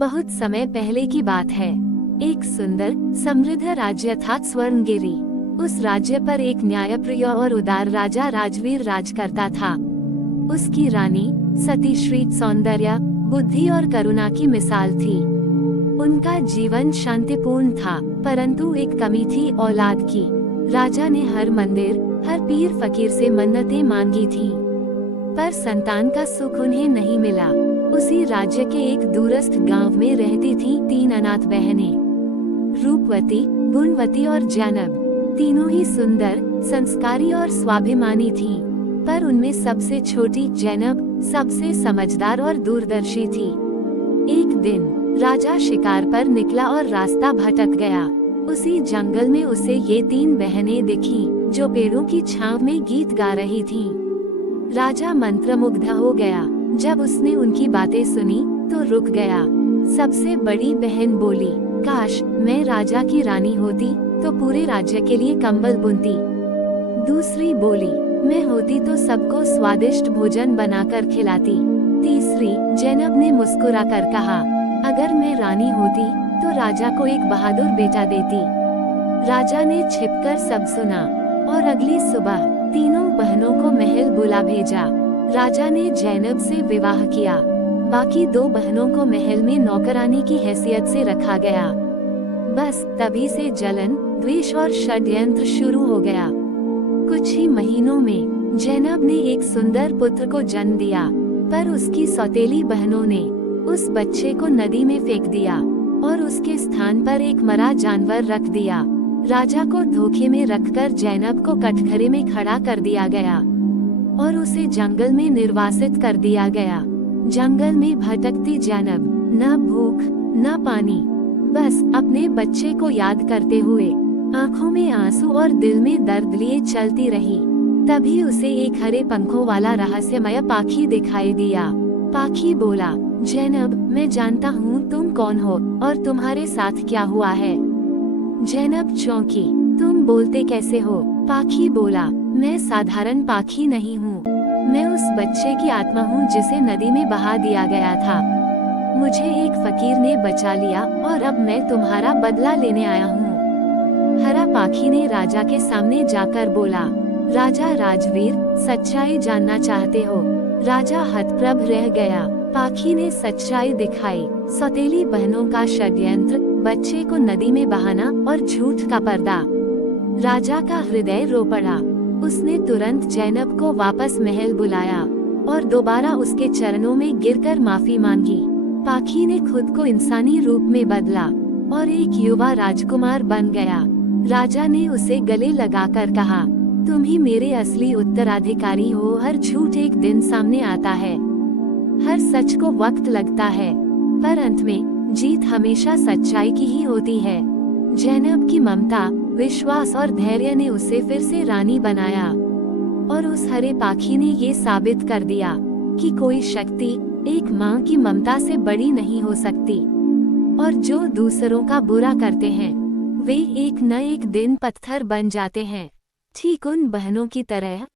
बहुत समय पहले की बात है। एक सुंदर समृद्ध राज्य था स्वर्णगिरी। उस राज्य पर एक न्यायप्रिय और उदार राजा राजवीर राज करता था। उसकी रानी सती श्री सौंदर्य, बुद्धि और करुणा की मिसाल थी। उनका जीवन शांतिपूर्ण था, परंतु एक कमी थी औलाद की। राजा ने हर मंदिर, हर पीर फकीर से मन्नतें मांगी थीं, पर संतान का सुख उन्हें नहीं मिला। उसी राज्य के एक दूरस्थ गांव में रहती थीं 3 अनाथ बहनें, रूपवती, गुणवती और जैनब। तीनों ही सुंदर, संस्कारी और स्वाभिमानी थीं, पर उनमें सबसे छोटी जैनब सबसे समझदार और दूरदर्शी थी। एक दिन राजा शिकार पर निकला और रास्ता भटक गया। उसी जंगल में उसे ये 3 बहनें दिखीं, जो पेड़ों की छांव में गीत गा रही थीं। राजा मंत्रमुग्ध हो गया। जब उसने उनकी बातें सुनी तो रुक गया। सबसे बड़ी बहन बोली, काश मैं राजा की रानी होती तो पूरे राज्य के लिए कंबल बुनती। दूसरी बोली, मैं होती तो सबको स्वादिष्ट भोजन बनाकर खिलाती। तीसरी जैनब ने मुस्कुराकर कहा, अगर मैं रानी होती तो राजा को एक बहादुर बेटा देती। राजा ने छिपकर सब सुना और अगली सुबह तीनों बहनों को महल बुला भेजा। राजा ने जैनब से विवाह किया। बाकी 2 बहनों को महल में नौकरानी की हैसियत से रखा गया। बस तभी से जलन, द्वेष और षड्यंत्र शुरू हो गया। कुछ ही महीनों में जैनब ने एक सुंदर पुत्र को जन्म दिया, पर उसकी सौतेली बहनों ने उस बच्चे को नदी में फेंक दिया और उसके स्थान पर एक मरा जानवर रख दिया। राजा को धोखे में रखकर जैनब को कटघरे में खड़ा कर दिया गया और उसे जंगल में निर्वासित कर दिया गया। जंगल में भटकती जैनब न भूख न पानी, बस अपने बच्चे को याद करते हुए आंखों में आंसू और दिल में दर्द लिए चलती रही। तभी उसे एक हरे पंखों वाला रहस्यमय पाखी दिखाई दिया। पाखी बोला, जैनब, मैं जानता हूँ तुम कौन हो और तुम्हारे साथ क्या हुआ है। जैनब चौंकी, तुम बोलते कैसे हो? पाखी बोला, मैं साधारण पाखी नहीं हूँ, मैं उस बच्चे की आत्मा हूँ जिसे नदी में बहा दिया गया था। मुझे एक फकीर ने बचा लिया और अब मैं तुम्हारा बदला लेने आया हूँ। हरा पाखी ने राजा के सामने जाकर बोला, राजा राजवीर, सच्चाई जानना चाहते हो? राजा हतप्रभ रह गया। पाखी ने सच्चाई दिखाई, सौतेली बहनों का षड्यंत्र, बच्चे को नदी में बहाना और झूठ का पर्दा। राजा का हृदय रो पड़ा। उसने तुरंत जैनब को वापस महल बुलाया और दोबारा उसके चरणों में गिरकर माफी मांगी। पाखी ने खुद को इंसानी रूप में बदला और एक युवा राजकुमार बन गया। राजा ने उसे गले लगाकर कहा, तुम ही मेरे असली उत्तराधिकारी हो। हर झूठ एक दिन सामने आता है, हर सच को वक्त लगता है, पर अंत में जीत हमेशा सच्चाई की ही होती है। जैनब की ममता, विश्वास और धैर्य ने उसे फिर से रानी बनाया और उस हरे पाखी ने ये साबित कर दिया कि कोई शक्ति एक माँ की ममता से बड़ी नहीं हो सकती। और जो दूसरों का बुरा करते हैं वे एक न एक दिन पत्थर बन जाते हैं, ठीक उन बहनों की तरह।